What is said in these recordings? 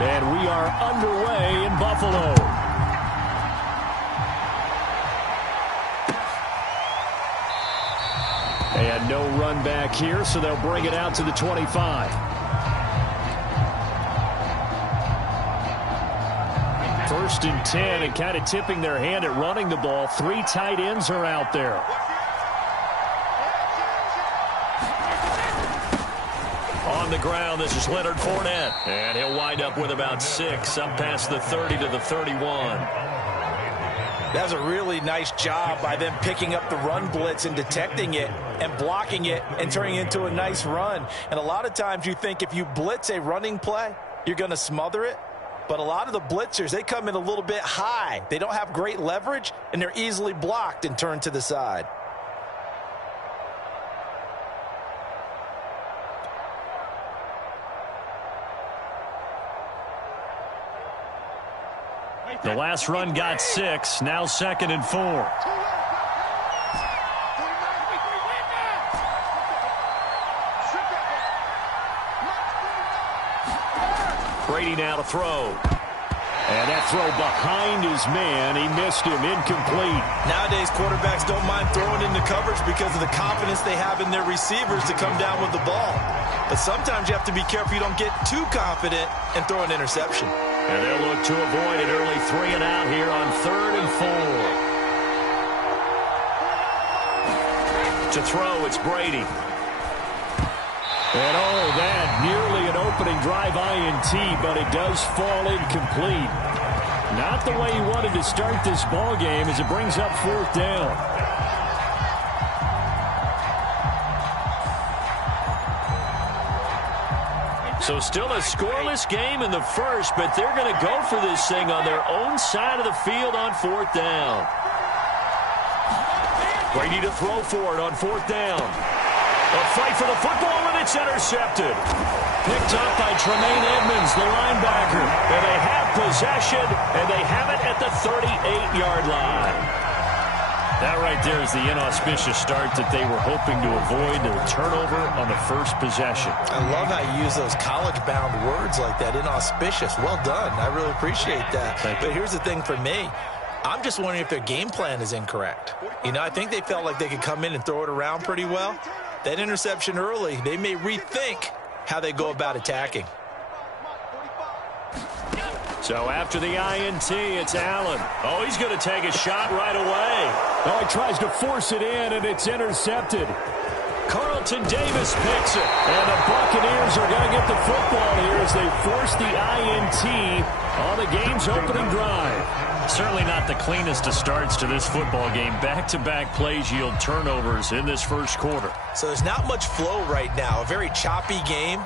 And we are underway in Buffalo. And no run back here, so they'll bring it out to the 25. First and 10, and kind of tipping their hand at running the ball. 3 tight ends are out there. On the ground, this is Leonard Fournette. And he'll wind up with about 6, up past the 30 to the 31. That was a really nice job by them picking up the run blitz and detecting it and blocking it and turning it into a nice run. And a lot of times you think if you blitz a running play, you're going to smother it. But a lot of the blitzers, they come in a little bit high. They don't have great leverage, and they're easily blocked and turned to the side. The last run got 6, now 2nd and 4. Brady now to throw. And that throw behind his man. He missed him. Incomplete. Nowadays, quarterbacks don't mind throwing into coverage because of the confidence they have in their receivers to come down with the ball. But sometimes you have to be careful you don't get too confident and throw an interception. And they'll look to avoid an early 3 and out here on 3rd and 4. To throw, it's Brady. And that nearly an opening drive INT, but it does fall incomplete. Not the way he wanted to start this ball game as it brings up 4th down. So still a scoreless game in the first, but they're going to go for this thing on their own side of the field on 4th down. Brady to throw for it on 4th down. A fight for the football, and it's intercepted. Picked up by Tremaine Edmonds, the linebacker. And they have possession, and they have it at the 38-yard line. That right there is the inauspicious start that they were hoping to avoid, the turnover on the first possession. I love how you use those college-bound words like that, inauspicious. Well done. I really appreciate that. But here's the thing for me. I'm just wondering if their game plan is incorrect. You know, I think they felt like they could come in and throw it around pretty well. That interception early, they may rethink how they go about attacking. So after the INT, it's Allen. Oh, he's going to take a shot right away. Oh, he tries to force it in, and it's intercepted. Carlton Davis picks it. And the Buccaneers are going to get the football here as they force the INT on the game's opening drive. Certainly not the cleanest of starts to this football game. Back-to-back plays yield turnovers in this first quarter. So there's not much flow right now. A very choppy game.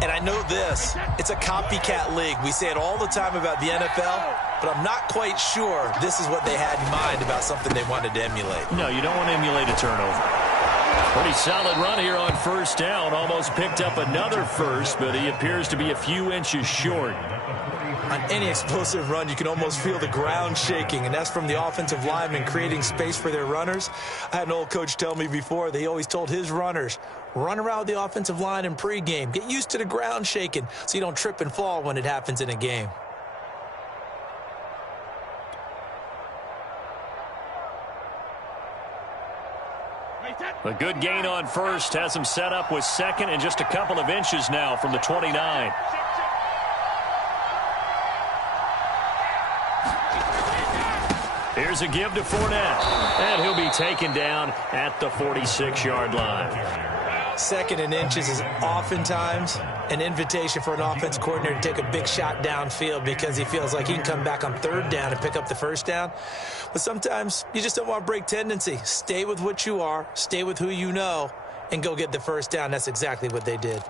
And I know this, it's a copycat league. We say it all the time about the NFL, but I'm not quite sure this is what they had in mind about something they wanted to emulate. No, you don't want to emulate a turnover. Pretty solid run here on 1st down. Almost picked up another first, but he appears to be a few inches short. On any explosive run, you can almost feel the ground shaking, and that's from the offensive linemen creating space for their runners. I had an old coach tell me before, they always told his runners, run around the offensive line in pregame. Get used to the ground shaking so you don't trip and fall when it happens in a game. A good gain on 1st has him set up with 2nd and just a couple of inches now from the 29. Here's a give to Fournette, and he'll be taken down at the 46-yard line. 2nd and inches is oftentimes an invitation for an offense coordinator to take a big shot downfield because he feels like he can come back on 3rd down and pick up the 1st down. But sometimes you just don't want to break tendency. Stay with what you are, stay with who you know, and go get the 1st down. That's exactly what they did.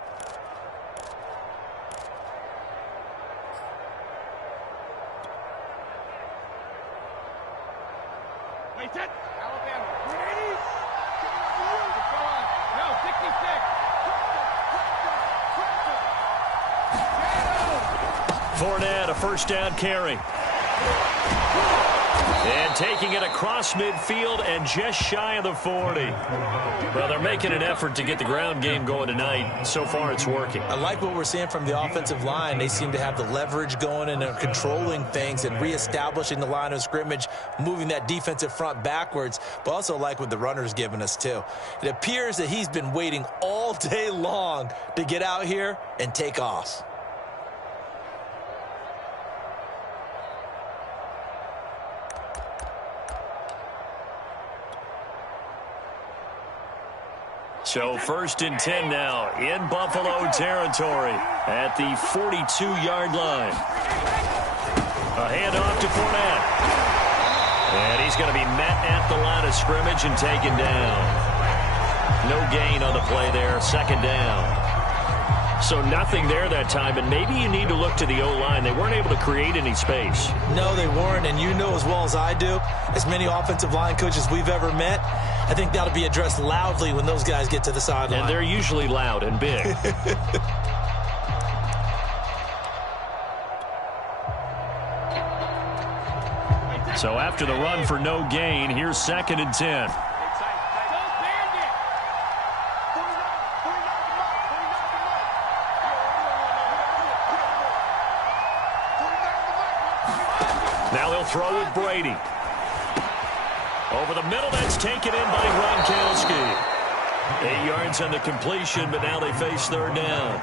Fournette, a 1st down carry. And taking it across midfield and just shy of the 40. Well, they're making an effort to get the ground game going tonight. So far, it's working. I like what we're seeing from the offensive line. They seem to have the leverage going and are controlling things and reestablishing the line of scrimmage, moving that defensive front backwards, but also like what the runner's giving us, too. It appears that he's been waiting all day long to get out here and take off. So 1st and 10 now in Buffalo territory at the 42-yard line. A handoff to Fournette. And he's going to be met at the line of scrimmage and taken down. No gain on the play there, 2nd down. So nothing there that time, and maybe you need to look to the O-line. They weren't able to create any space. No, they weren't, and you know as well as I do, as many offensive line coaches we've ever met, I think that'll be addressed loudly when those guys get to the sideline. And they're usually loud and big. So after the run for no gain, here's 2nd and 10. Now he'll throw with Brady. Over the middle, that's taken in by Gronkowski. 8 yards on the completion, but now they face 3rd down.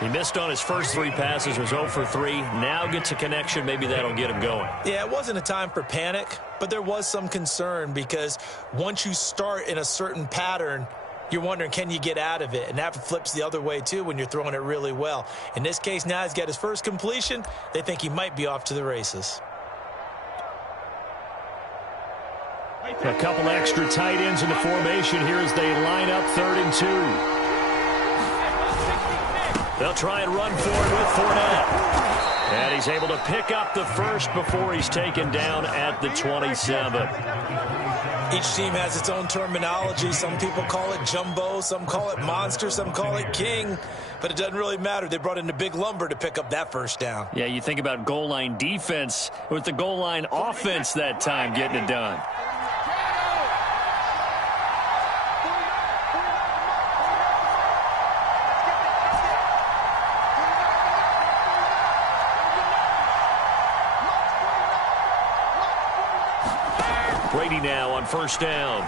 He missed on his first 3 passes, was 0 for 3. Now gets a connection. Maybe that'll get him going. Yeah, it wasn't a time for panic, but there was some concern because once you start in a certain pattern, you're wondering, can you get out of it? And that flips the other way, too, when you're throwing it really well. In this case, now he's got his first completion. They think he might be off to the races. A couple extra tight ends in the formation here as they line up 3rd and 2. They'll try and run forward with Fournette. And he's able to pick up the first before he's taken down at the 27. Each team has its own terminology. Some people call it jumbo, some call it monster, some call it king. But it doesn't really matter. They brought in the big lumber to pick up that first down. Yeah, you think about goal line defense with the goal line offense that time getting it done. Brady now on 1st down.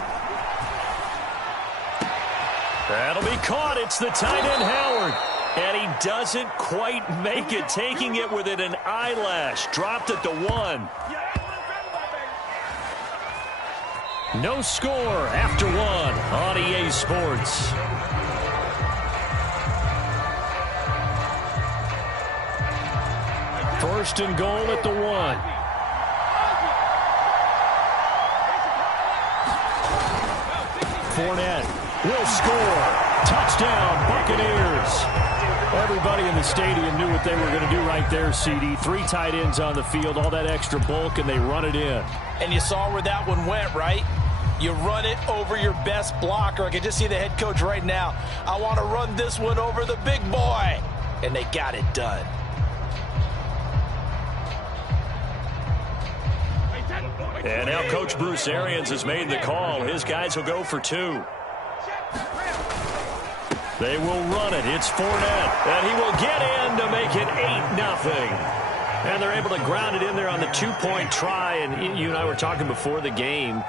That'll be caught. It's the tight end, Howard. And he doesn't quite make it, taking it within an eyelash. Dropped at the 1. No score after 1 on EA Sports. First and goal at the 1. Fournette will score. Touchdown, Buccaneers. Everybody in the stadium knew what they were going to do right there, CD. 3 tight ends on the field, all that extra bulk, and they run it in. And you saw where that one went, right? You run it over your best blocker. I can just see the head coach right now. I want to run this one over the big boy. And they got it done. And now Coach Bruce Arians has made the call. His guys will go for 2. They will run it. It's Fournette. And he will get in to make it 8-0. And they're able to ground it in there on the 2-point try. And you and I were talking before the game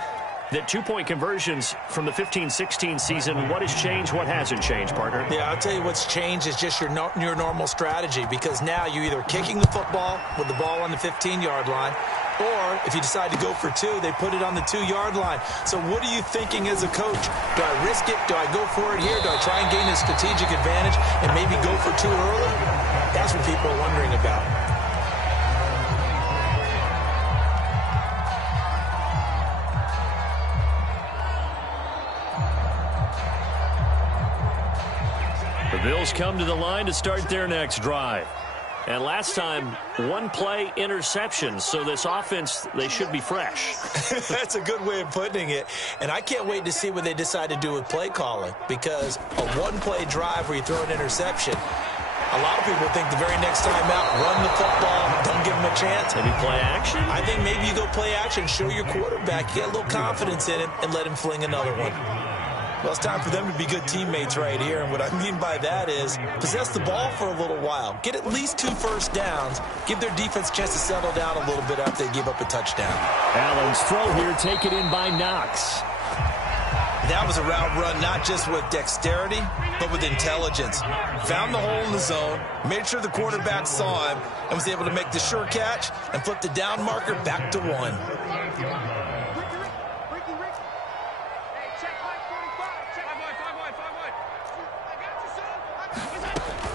that 2-point conversions from the 15-16 season, what has changed, what hasn't changed, partner? Yeah, I'll tell you what's changed is just your normal strategy, because now you're either kicking the football with the ball on the 15-yard line, or if you decide to go for 2, they put it on the 2-yard line. So what are you thinking as a coach? Do I risk it? Do I go for it here? Do I try and gain a strategic advantage and maybe go for 2 early? That's what people are wondering about. The Bills come to the line to start their next drive. And last time, 1-play interception. So this offense, they should be fresh. That's a good way of putting it. And I can't wait to see what they decide to do with play calling, because a 1-play drive where you throw an interception, A lot of people think the very next time out, run the football, don't give him a chance. Maybe play action? I think maybe you go play action, show your quarterback, get a little confidence in him, and let him fling another one. Well, it's time for them to be good teammates right here, and what I mean by that is possess the ball for a little while, get at least 2 first downs, give their defense a chance to settle down a little bit after they give up a touchdown. Allen's throw here taken in by Knox. That was a route run not just with dexterity, but with intelligence. Found the hole in the zone, made sure the quarterback saw him, and was able to make the sure catch and flip the down marker back to 1.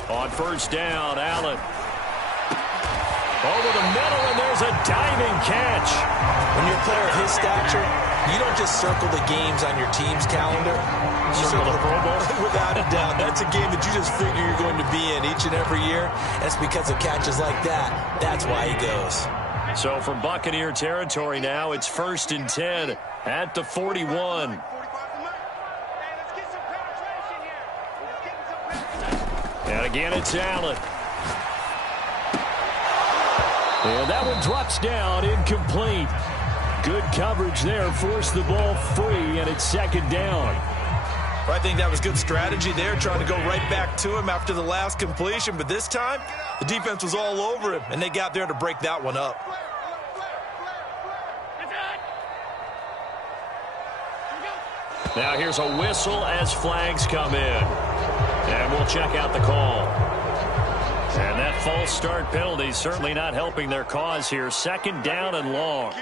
On first down, Allen. Over the middle, and there's a diving catch. When you're a player of his stature, you don't just circle the games on your team's calendar. You circle the Pro Bowl. Without a doubt. That's a game that you just figure you're going to be in each and every year. That's because of catches like that. That's why he goes. So from Buccaneer territory now, it's 1st and 10 at the 41. And again, it's Allen. And that one drops down, incomplete. Good coverage there, forced the ball free, and it's 2nd down. I think that was good strategy there, trying to go right back to him after the last completion. But this time, the defense was all over him, and they got there to break that one up. Now here's a whistle as flags come in. And we'll check out the call. And that false start penalty certainly not helping their cause here. 2nd down and long.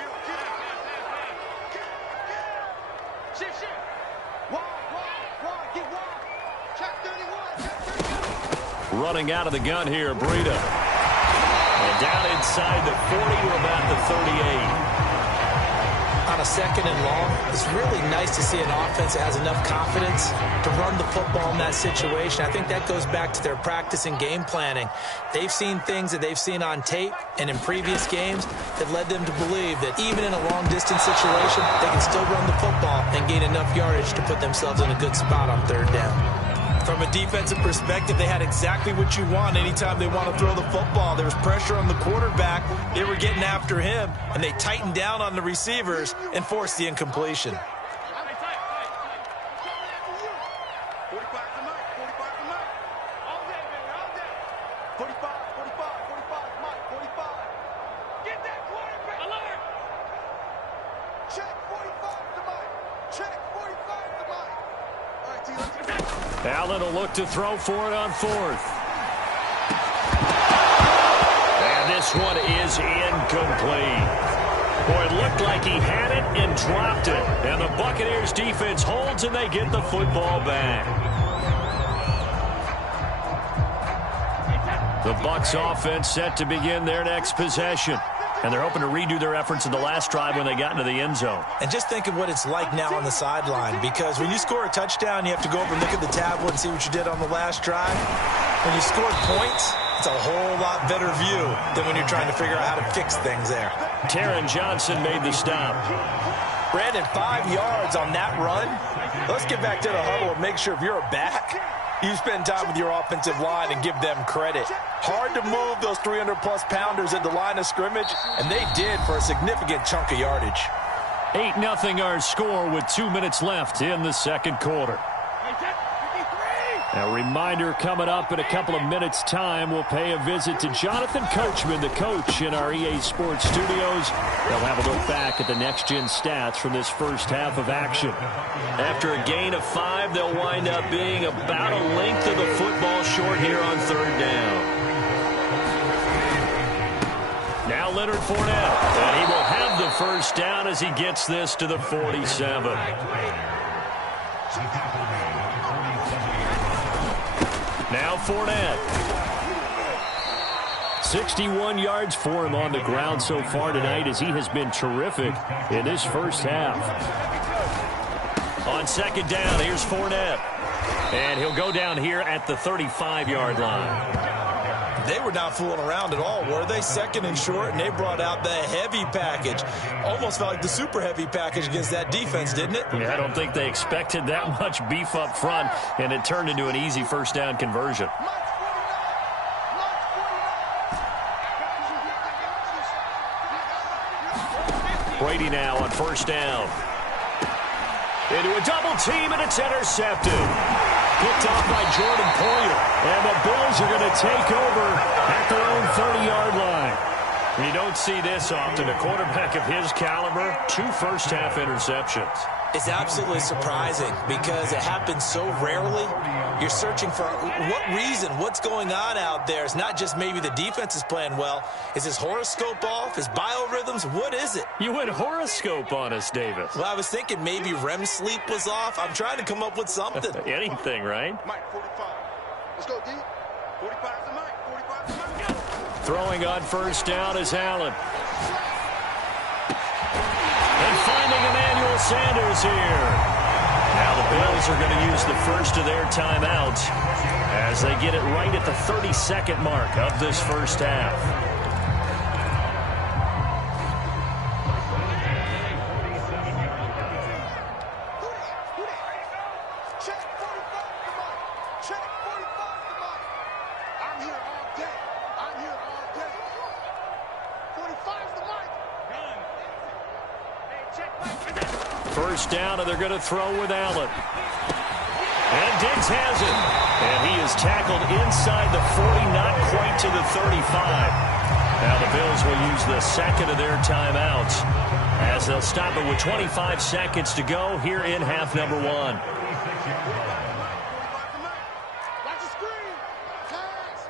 Running out of the gun here, Breida. And down inside the 40 to about the 38. On a 2nd and long, it's really nice to see an offense that has enough confidence to run the football in that situation. I think that goes back to their practice and game planning. They've seen things that they've seen on tape and in previous games that led them to believe that even in a long-distance situation, they can still run the football and gain enough yardage to put themselves in a good spot on 3rd down. From a defensive perspective, they had exactly what you want anytime they want to throw the football. There was pressure on the quarterback. They were getting after him, and they tightened down on the receivers and forced the incompletion. Allen will look to throw for it on 4th. And this one is incomplete. Boy, it looked like he had it and dropped it. And the Buccaneers defense holds and they get the football back. The Bucs offense set to begin their next possession. And they're hoping to redo their efforts in the last drive when they got into the end zone. And just think of what it's like now on the sideline, because when you score a touchdown, you have to go over and look at the tablet and see what you did on the last drive. When you scored points, it's a whole lot better view than when you're trying to figure out how to fix things there. Taron Johnson made the stop. Brandon, 5 yards on that run. Let's get back to the huddle and make sure if you're a back, you spend time with your offensive line and give them credit. Hard to move those 300-plus pounders at the line of scrimmage, and they did for a significant chunk of yardage. 8-0 our score with 2 minutes left in the 2nd quarter. A reminder coming up in a couple of minutes' time. We'll pay a visit to Jonathan Coachman, the coach in our EA Sports studios. They'll have a look back at the next-gen stats from this first half of action. After a gain of 5, they'll wind up being about a length of the football short here on 3rd down. Now Leonard Fournette, and he will have the first down as he gets this to the 47. Now Fournette. 61 yards for him on the ground so far tonight as he has been terrific in this first half. On 2nd down, here's Fournette. And he'll go down here at the 35-yard line. They were not fooling around at all, were they? 2nd and short, and they brought out the heavy package. Almost felt like the super heavy package against that defense, didn't it? Yeah, I don't think they expected that much beef up front, and it turned into an easy first down conversion. Brady now on first down. Into a double team, and it's intercepted. Picked off by Jordan Poyer. And the Bills are going to take over at their own 30-yard line. You don't see this often. A quarterback of his caliber, 2 first-half interceptions. It's absolutely surprising because it happens so rarely. You're searching for what reason, what's going on out there. It's not just maybe the defense is playing well. Is his horoscope off? His biorhythms? What is it? You went horoscope on us, Davis. Well, I was thinking maybe REM sleep was off. I'm trying to come up with something. Anything, right? Mike, 45. Let's go, D. 45 to Mike. 45 to Mike. Go. Throwing on first down is Allen. And finding Emmanuel Sanders here. Now the Bills are going to use the first of their timeouts as they get it right at the 30-second mark of this first half. Check 45 to Mike. Check 45 to Mike. I'm here all day. I'm here all day. 45 to Mike. First down, and they're going to throw with Allen. And Diggs has it. And he is tackled inside the 40, not quite to the 35. Now the Bills will use the second of their timeouts as they'll stop it with 25 seconds to go here in half number 1. Watch the screen. Pass.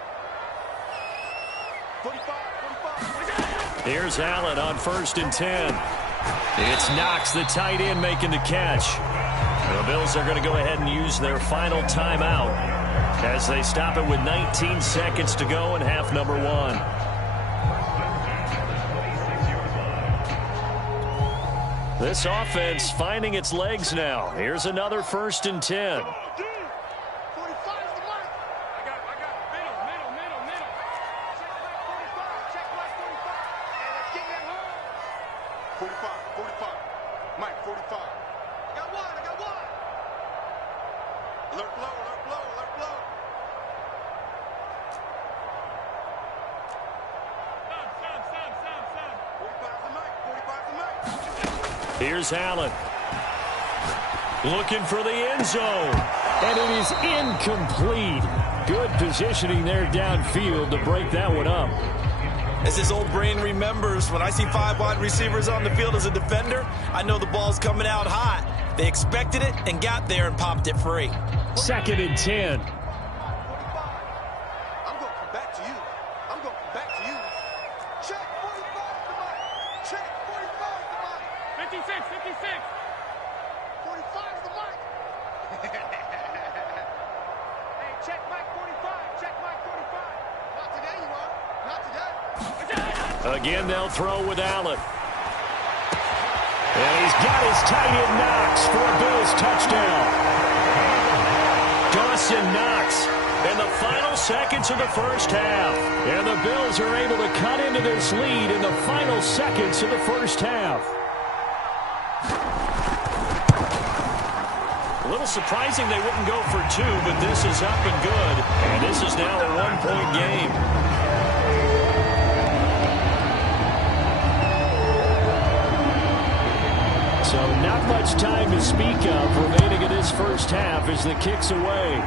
45. Here's Allen on first and 10. It's Knox, the tight end, making the catch. The Bills are going to go ahead and use their final timeout as they stop it with 19 seconds to go in half number 1. This offense finding its legs now. Here's another first and 10. Here's Allen. Looking for the end zone. And it is incomplete. Good positioning there downfield to break that one up. As his old brain remembers, when I see 5 wide receivers on the field as a defender, I know the ball's coming out hot. They expected it and got there and popped it free. Second and 10. I'm going to come back to you. I'm going to come back to you. Check 45 to Mike. Check 45 to Mike. 56. 45 to Mike. Hey, check Mike 45. Check Mike 45. Not today, you are. Not today. Again, they'll throw with Allen. And he's got his tight end Knox for a Bills touchdown. Dawson Knox in the final seconds of the first half. And the Bills are able to cut into this lead in the final seconds of the first half. A little surprising they wouldn't go for 2, but this is up and good. And this is now a 1-point game. So not much time to speak of remaining in this first half as the kick's away.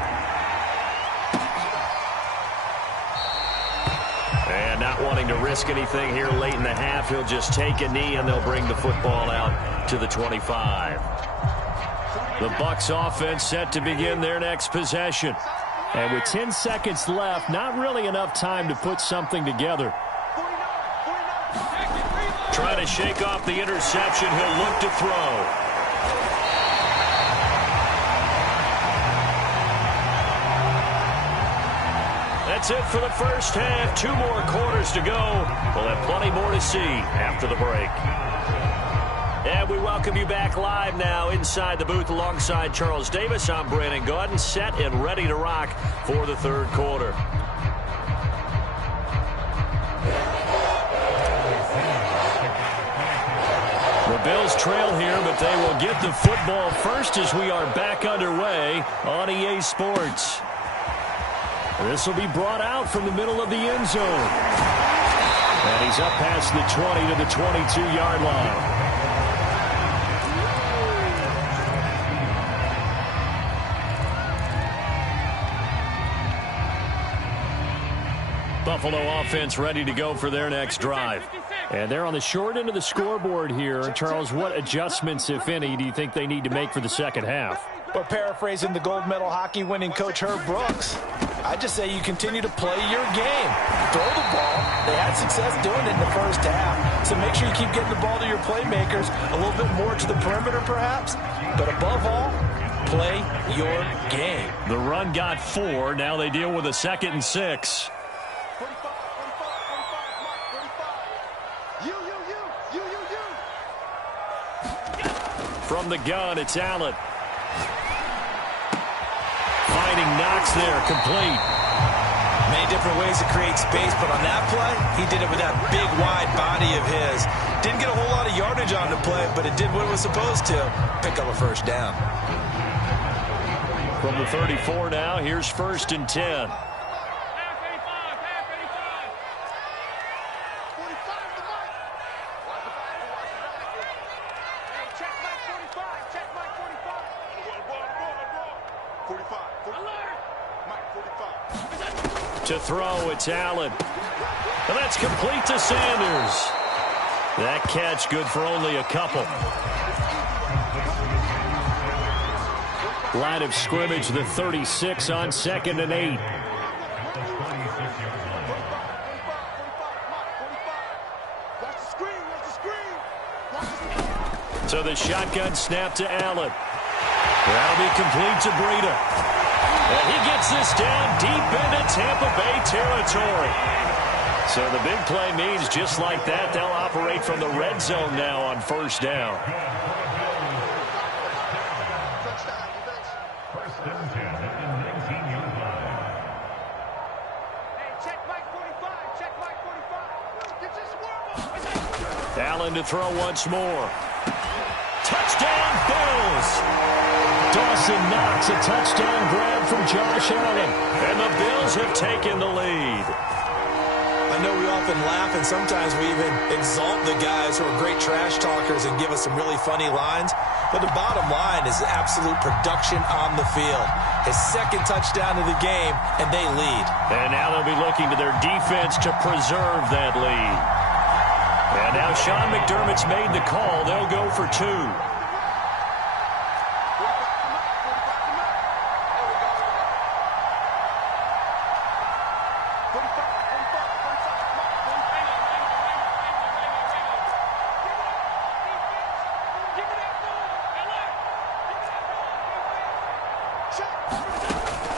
And not wanting to risk anything here late in the half, he'll just take a knee and they'll bring the football out to the 25. The Bucs offense set to begin their next possession. And with 10 seconds left, not really enough time to put something together. Trying to shake off the interception. He'll look to throw. That's it for the first half. 2 more quarters to go. We'll have plenty more to see after the break. And we welcome you back live now inside the booth alongside Charles Davis. I'm Brandon Gaudin, set and ready to rock for the third quarter. The Bills trail here, but they will get the football first as we are back underway on EA Sports. This will be brought out from the middle of the end zone. And he's up past the 20 to the 22-yard line. Buffalo offense ready to go for their next drive. And they're on the short end of the scoreboard here. Charles, what adjustments, if any, do you think they need to make for the second half? But paraphrasing the gold medal hockey winning coach Herb Brooks, I just say you continue to play your game. Throw the ball. They had success doing it in the first half. So make sure you keep getting the ball to your playmakers, a little bit more to the perimeter perhaps. But above all, play your game. The run got 4. Now they deal with a 2nd and 6. 45, 45, 45. You. From the gun, it's Allen. Fighting Knox there, complete. Many different ways to create space, but on that play, he did it with that big, wide body of his. Didn't get a whole lot of yardage on the play, but it did what it was supposed to. Pick up a first down. From the 34 now, here's 1st and 10. To throw, it's Allen. And that's complete to Sanders. That catch good for only a couple. Line of scrimmage, the 36 on 2nd and 8. So the shotgun snap to Allen. That'll be complete to Breida. And he gets this down deep into Tampa Bay territory. So the big play means just like that, they'll operate from the red zone now on 1st down. Allen to throw once more. Touchdown, Bills! Dawson Knox, a touchdown grab from Josh Allen. And the Bills have taken the lead. I know we often laugh, and sometimes we even exalt the guys who are great trash talkers and give us some really funny lines. But the bottom line is absolute production on the field. His 2nd touchdown of the game, and they lead. And now they'll be looking to their defense to preserve that lead. And now Sean McDermott's made the call. They'll go for 2.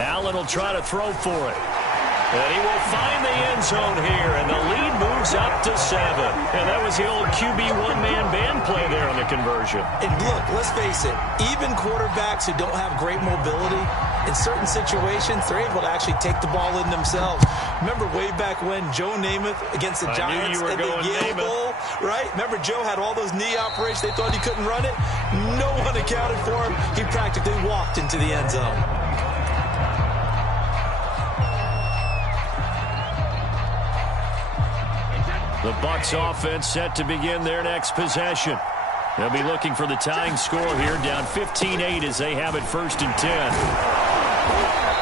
Allen will try to throw for it. And he will find the end zone here, and the lead moves up to 7. And that was the old QB one-man band play there on the conversion. And look, let's face it, even quarterbacks who don't have great mobility, in certain situations, they're able to actually take the ball in themselves. Remember way back when Joe Namath against the Giants at the Yale Bowl, right? Remember Joe had all those knee operations. They thought he couldn't run it. No one accounted for him. He practically walked into the end zone. The Bucs offense set to begin their next possession. They'll be looking for the tying score here, down 15-8 as they have it 1st and 10.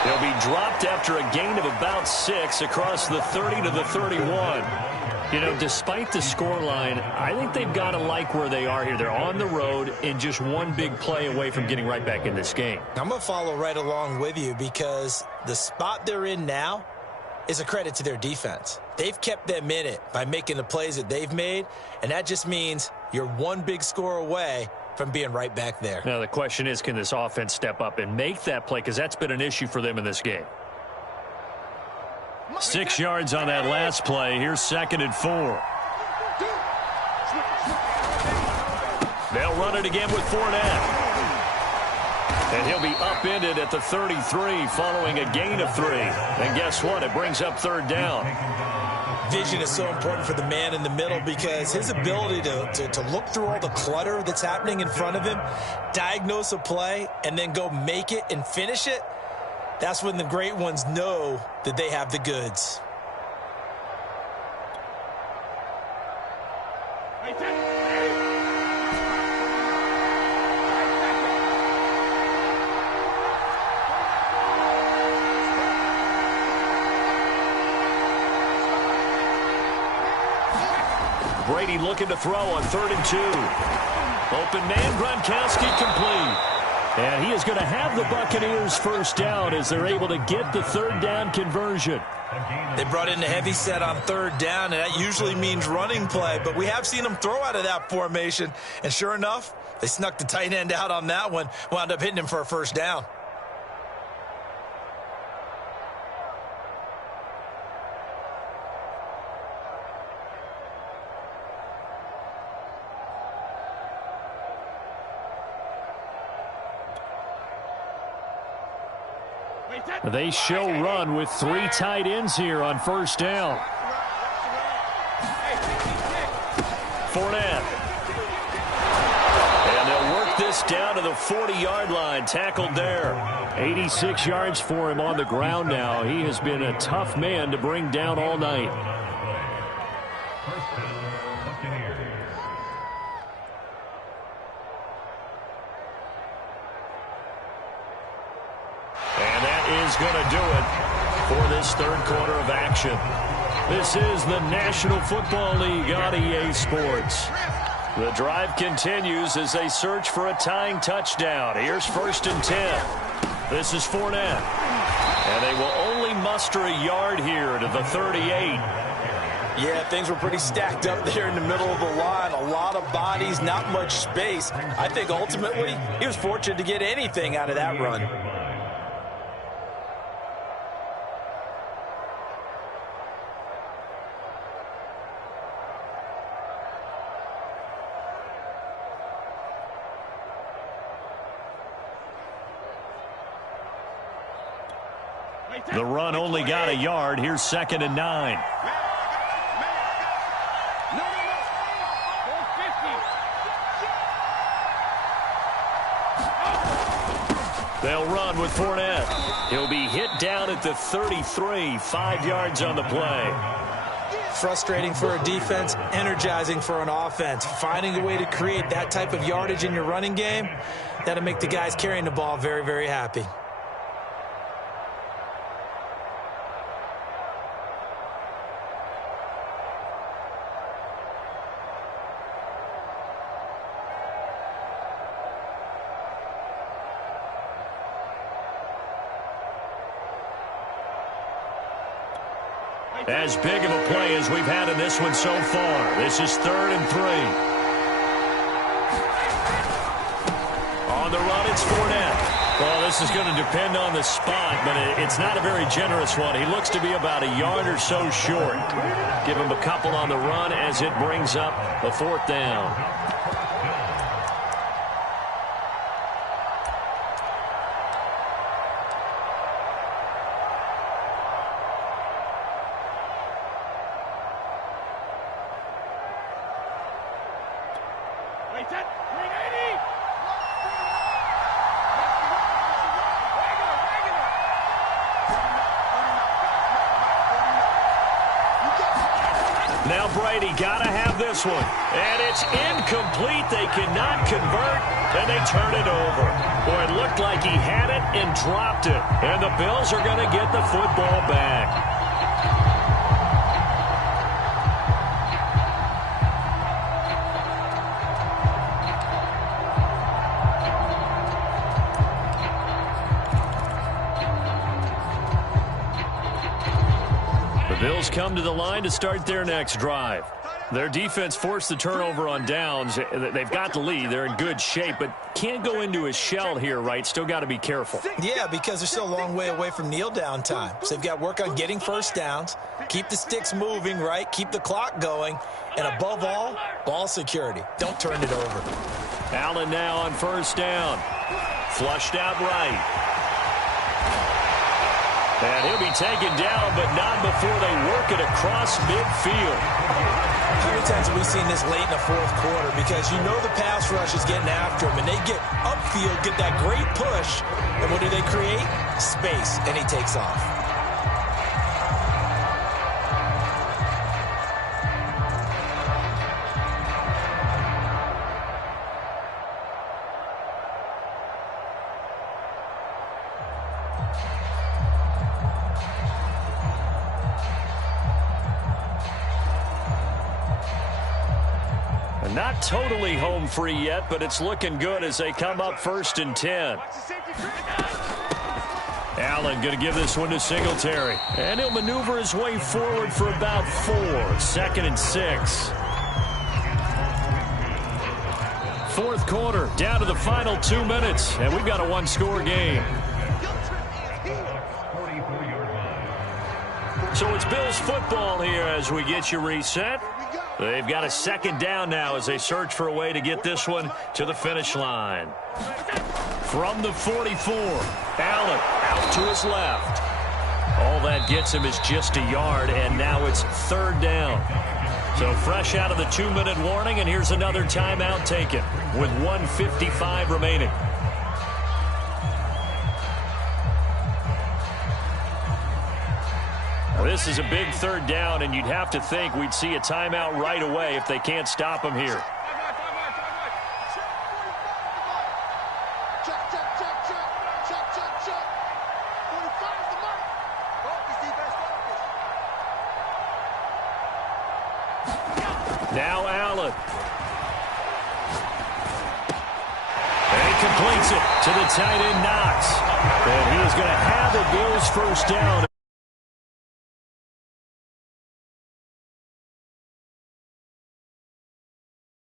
They'll be dropped after a gain of about 6 across the 30 to the 31. You know, despite the scoreline, I think they've got to like where they are here. They're on the road and just one big play away from getting right back in this game. I'm going to follow right along with you because the spot they're in now is a credit to their defense. They've kept them in it by making the plays that they've made, and that just means you're one big score away from being right back there. Now, the question is, can this offense step up and make that play? Because that's been an issue for them in this game. 6 yards on that last play. Here's 2nd and 4. They'll run it again with Fournette. And he'll be upended at the 33 following a gain of 3. And guess what? It brings up 3rd down. Vision is so important for the man in the middle because his ability to look through all the clutter that's happening in front of him, diagnose a play, and then go make it and finish it, that's when the great ones know that they have the goods. Brady looking to throw on 3rd and 2. Open man, Gronkowski complete. And he is going to have the Buccaneers first down as they're able to get the 3rd down conversion. They brought in the heavy set on 3rd down, and that usually means running play. But we have seen them throw out of that formation. And sure enough, they snuck the tight end out on that one, wound up hitting him for a first down. They show run with 3 tight ends here on first down. Fournette. And they'll work this down to the 40-yard line. Tackled there. 86 yards for him on the ground now. He has been a tough man to bring down all night. Is going to do it for this 3rd quarter of action. This is the National Football League on EA Sports. The drive continues as they search for a tying touchdown. Here's 1st and 10. This is Fournette. And they will only muster a yard here to the 38. Yeah, things were pretty stacked up there in the middle of the line. A lot of bodies, not much space. I think ultimately he was fortunate to get anything out of that run. The run only got a yard. Here's 2nd and 9. They'll run with Fournette. He'll be hit down at the 33, 5 yards on the play. Frustrating for a defense, energizing for an offense. Finding a way to create that type of yardage in your running game, that'll make the guys carrying the ball very, very happy. As big of a play as we've had in this one so far. This is 3rd and 3. On the run, it's Fournette. Well, this is going to depend on the spot, but it's not a very generous one. He looks to be about a yard or so short. Give him a couple on the run as it brings up a 4th down. Now Brady got to have this one. And it's incomplete. They cannot convert, and they turn it over. Boy, it looked like he had it and dropped it. And the Bills are going to get the football back. Bills come to the line to start their next drive. Their defense forced the turnover on downs. They've got the lead. They're in good shape, but can't go into a shell here, right? Still got to be careful. Yeah, because they're still a long way away from kneel down time. So they've got to work on getting first downs, keep the sticks moving, right? Keep the clock going, and above all, ball security. Don't turn it over. Allen now on first down. Flushed out right. And he'll be taken down, but not before they work it across midfield. How many times have we seen this late in the 4th quarter? Because you know the pass rush is getting after him, and they get upfield, get that great push, and what do they create? Space, and he takes off. Not totally home free yet, but it's looking good as they come up 1st and 10. Allen going to give this one to Singletary. And he'll maneuver his way forward for about 4. 2nd and 6. Fourth quarter, down to the final 2 minutes, and we've got a one-score game. So it's Bills football here as we get you reset. They've got a 2nd down now as they search for a way to get this one to the finish line. From the 44, Allen out to his left. All that gets him is just a yard, and now it's 3rd down. So fresh out of the 2-minute warning, and here's another timeout taken with 1:55 remaining. This is a big 3rd down, and you'd have to think we'd see a timeout right away if they can't stop him here. Now Allen. And he completes it to the tight end, Knox. And he is going to have a Bills 1st down.